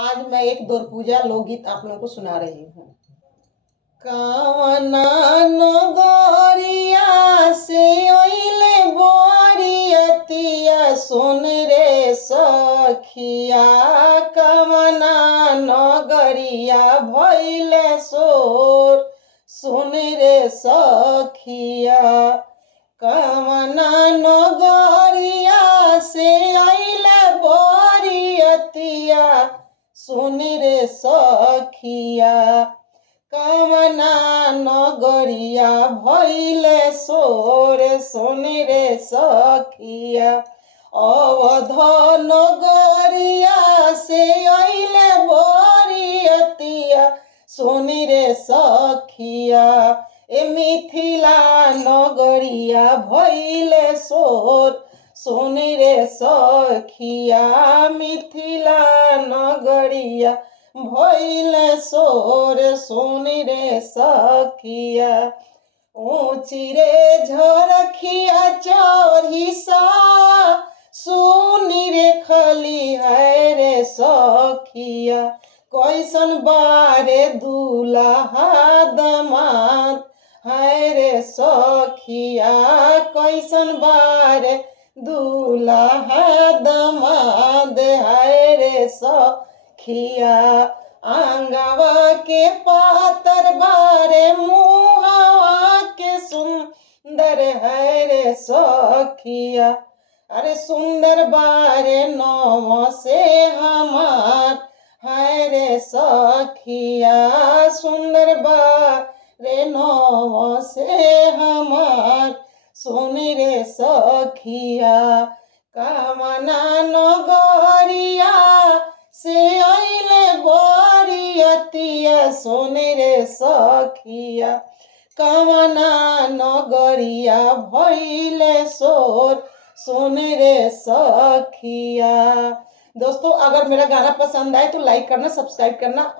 आज मैं एक दोरपूजा लोकगीत आप लोगों को सुना रही हूँ। कावना नगरिया से ओइले बोरियतिया सुन रे सखिया, कावना नगरिया भइले सोर सुन रे सखिया, कावना नगरिया से ओइले बोरियतिया सुन रे सखिया, कामना नगरिया भइले सोर सुन रे सखिया, अवध नगरिया से अइले बोरियतिया सुन रे सखिया, ए मिथिला नगरिया भइले सोर सुन रे सखिया, मिथिला नगरिया भइले सोर सुन रे सखिया, ऊँची रे झरखिया चढ़ी सा सुन रे खली है रे सखिया, कैसन बारे दूल्हा दमाद है रे सखिया, कैसन बारे दूल्हा दमाद है रे सखिया, आंगवा के पातर बारे मुहावा के सुंदर है रे सखिया, अरे सुंदर बारे नौ से हमार है रे सखिया, सुंदर बारे नौ से हमार सुन रे सखिया, कामना नगरिया से अइले बोरियतिया सुन रे सखिया, कामना नगरिया भइले सोर सुन रे सखिया। दोस्तों, अगर मेरा गाना पसंद आए तो लाइक करना, सब्सक्राइब करना।